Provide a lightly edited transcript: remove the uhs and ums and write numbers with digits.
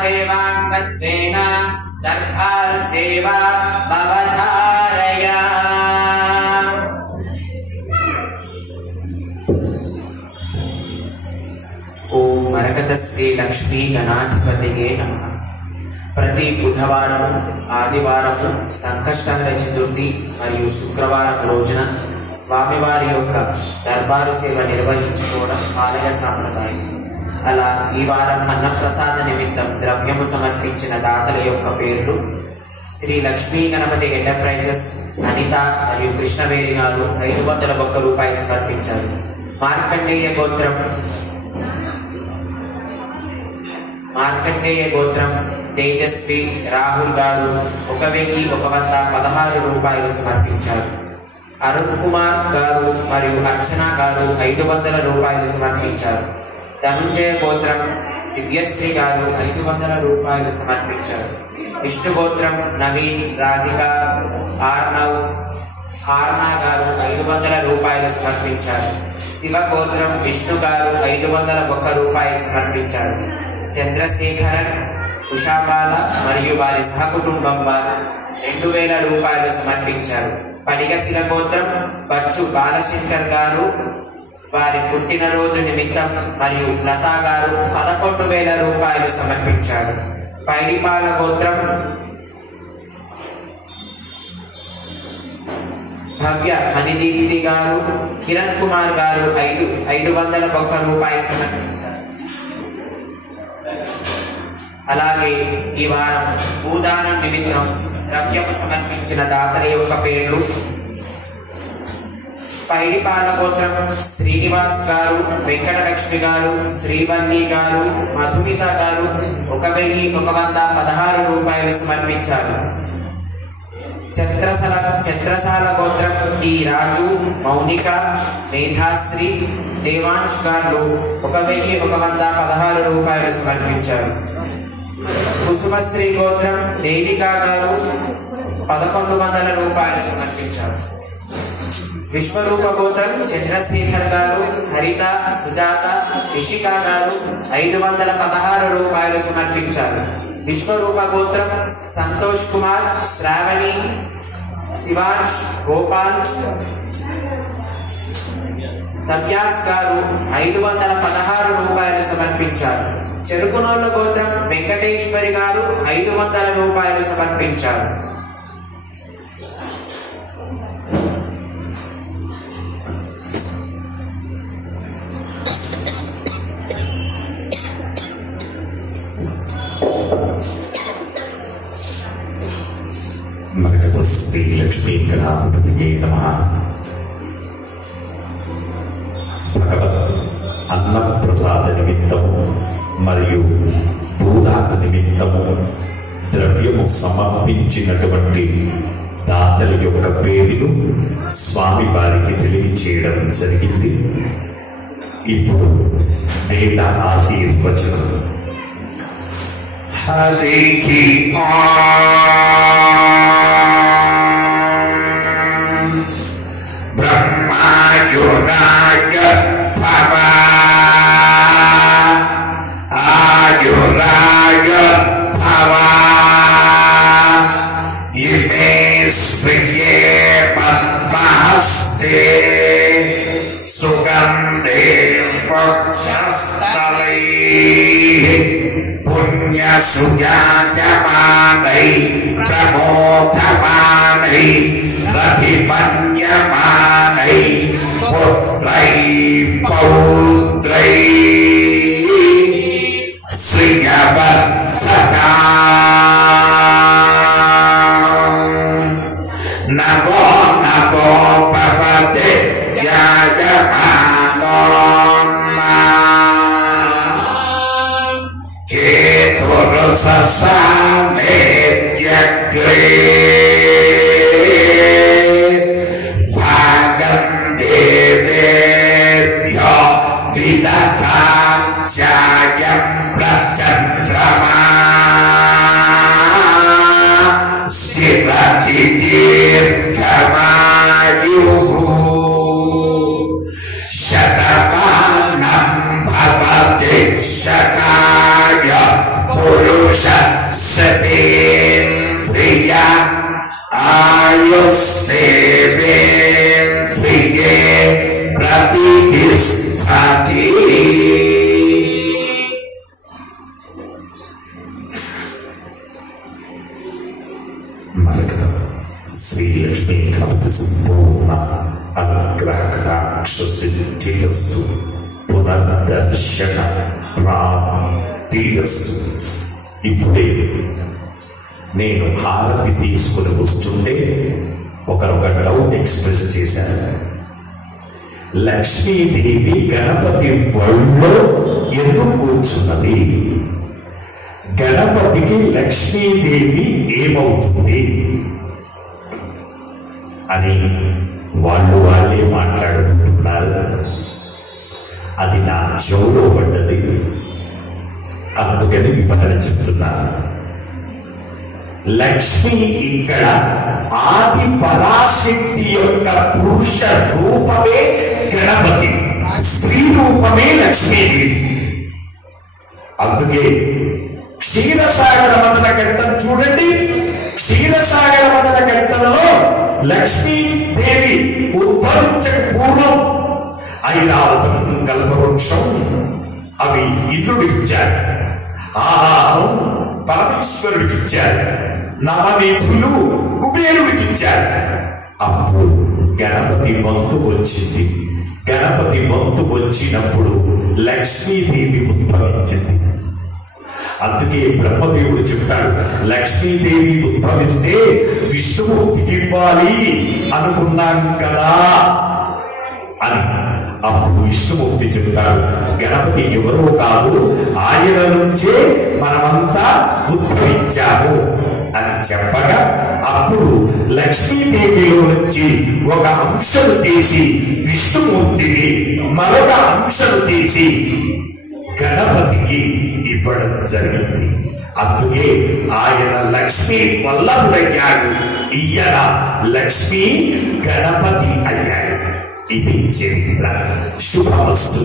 सेवांगत्वेन दर्भार सेवा भवधारया। ओम मरकत श्री लक्ष्मी गणाधिपतये नमः। ప్రతి బుధవారం ఆదివారం సంకష్టహర చతుర్థి మరియు శుక్రవారం రోజున స్వామివారి యొక్క దర్బారు సేవ నిర్వహించుకోవడం ఆలయ సాంప్రదాయం. అలా ఈ వారం అన్నప్రసాద నిమిత్తం ద్రవ్యము సమర్పించిన దాతల యొక్క పేర్లు: శ్రీ లక్ష్మీ గణపతి ఎంటర్ప్రైజెస్ అనిత మరియు కృష్ణవేణి గారు 501 రూపాయలు సమర్పించారు. మార్కండేయ గోత్రం తేజస్వి రాహుల్ గారు 1116 రూపాయలు సమర్పించారు. అరుణ్ కుమార్ గారు మరియు అర్చన గారు 500 రూపాయలు సమర్పించారు. ధనుంజయ గోత్రం దివ్యశ్రీ గారు 500 రూపాయలు సమర్పించారు. విష్ణు గోత్రం నవీన్ రాధిక ఆర్నా గారు 500 రూపాయలు సమర్పించారు. శివ గోత్రం విష్ణు గారు 501 రూపాయలు సమర్పించారు. చంద్రశేఖరన్ ఉషాబాల మరియు వారి సహకుటుంబం వారు 2000 రూపాయలు సమర్పించారు. పడిగశిల గోత్రం బచ్చు బాలశంకర్ గారు వారి పుట్టినరోజు నిమిత్తం మరియు లతా గారు 11,000 రూపాయలు సమర్పించారు. పైడిపాల గోత్రం భవ్య మణిదీప్తి గారు కిరణ్ కుమార్ గారు 501 రూపాయలు సమర్పించారు. అలాగే ఈ వారం భూదానం నిమిత్తం ద్రవ్యము సమర్పించిన దాతల యొక్క పేర్లు: పైడిపాల గోత్రం శ్రీనివాస్ గారు, వెంకటలక్ష్మి గారు, శ్రీవల్లి గారు, మధుమిత గారు 1116 రూపాయలు సమర్పించారు. ఛత్రసాల గోత్రం టి రాజు, మౌనిక, మేధాశ్రీ, దేవాంశ్ గారు 1116 రూపాయలు సమర్పించారు. కుసుమశ్రీ గోత్రం దేవికా గారు 1100 రూపాయలు సమర్పించారు. విశ్వరూప గోత్రం చంద్రశేఖర్ గారు, హరిత, సుజాత, ఇషికా గారు 516 రూపాయలు సమర్పించారు. విశ్వరూప గోత్రం సంతోష్ కుమార్, శ్రావణి, శివాంష్, గోపాల్, సవ్యాస్ గారు 516 రూపాయలు సమర్పించారు. చెరుకునోళ్ళ గోత్రం వెంకటేశ్వరి గారు 500 రూపాయలు సమర్పించారు. మరకత శ్రీ లక్ష్మీ గణాధిపతయే నమః. భగవత్ అన్నప్రసాద నిమిత్తము మరియు భూదాన నిమిత్తము ద్రవ్యము సమర్పించినటువంటి దాతల యొక్క పేర్లు స్వామి వారికి తెలియచేయడం జరిగింది. ఇప్పుడు వేద ఆశీర్వచనం. హరికి బ్రహ్మాయురాయ భవ ఆయురాయ భవ ఇమే శ్రియే పద్మహస్తే సుగంధే వక్షస్థలై పుణ్యసుయాజమానై ప్రమోదమానై రభిమన్యమానై పుత్రై పౌత్రై శ్రియవర్ధతా నవో నవో భవతే యాజమానోన్మా కేతురుససామేత్యగ్రే భాగం దేవేభ్యో విదతాచాయం ప్రచంద్రమా స్థిరతి దీర్ఘమాయుః శతమానం భవతి శతాయ పురుషాయ ఆయుష సతేంద్రియ ఆయుస్సేవేంద్రియే ప్రతిష్ఠతి. మరకతం శ్రీ లక్ష్మీ గణపతి సంపూర్ణ అనుగ్రహ కటాక్ష సిద్ధిరస్తు పునర్దర్శన ప్రాప్తిరస్తు. ఇప్పుడే నేను హారతి తీసుకుని వస్తుంటే ఒకరొక డౌట్ ఎక్స్ప్రెస్ చేశారు. లక్ష్మీదేవి గణపతి ఒళ్ళో ఎందుకు కూర్చున్నది? గణపతికి లక్ష్మీదేవి ఏమవుతుంది అని వాళ్ళే మాట్లాడుకుంటున్నారు. అది నా చెవులో పడ్డది, అందుకని వివరణ చెప్తున్నాను. లక్ష్మి ఇక్కడ ఆది పరాశక్తి యొక్క పురుష రూపమే గణపతి, స్త్రీ రూపమే లక్ష్మీదేవి. అందుకే క్షీరసాగర మదన ఘట్టం చూడండి. క్షీరసాగర మదన ఘట్టంలో లక్ష్మీదేవి ఉద్భవించక పూర్వం ఐరావతం, కల్పవృక్షం అవి ఇంద్రుడికిచ్చారు. ఆహారం పరమేశ్వరుడికిచ్చారు. నవనీతులు కుబేరుడికిచ్చారు. అప్పుడు గణపతి వంతు వచ్చింది. గణపతి వంతు వచ్చినప్పుడు లక్ష్మీదేవి ఉద్భవించింది. అందుకే బ్రహ్మదేవుడు చెప్తాడు, లక్ష్మీదేవి ఉద్భవిస్తే విష్ణుమూర్తికి ఇవ్వాలి అనుకున్నాం కదా అని. అప్పుడు విష్ణుమూర్తి చెప్తాడు, గణపతి ఎవరో కాదు, ఆయన నుంచే మనమంతా ఉద్భవించాము అని చెప్పగా అప్పుడు లక్ష్మీదేవిలో నుంచి ఒక అంశను తీసి విష్ణుమూర్తికి, మరొక అంశను తీసి గణపతికి ఇవ్వడం జరిగింది. అందుకే ఆయన లక్ష్మీ వల్లభుడయ్యాడు, ఈయన లక్ష్మీ గణపతి అయ్యాడు. ఇది చరిత్ర. శుభమస్తు.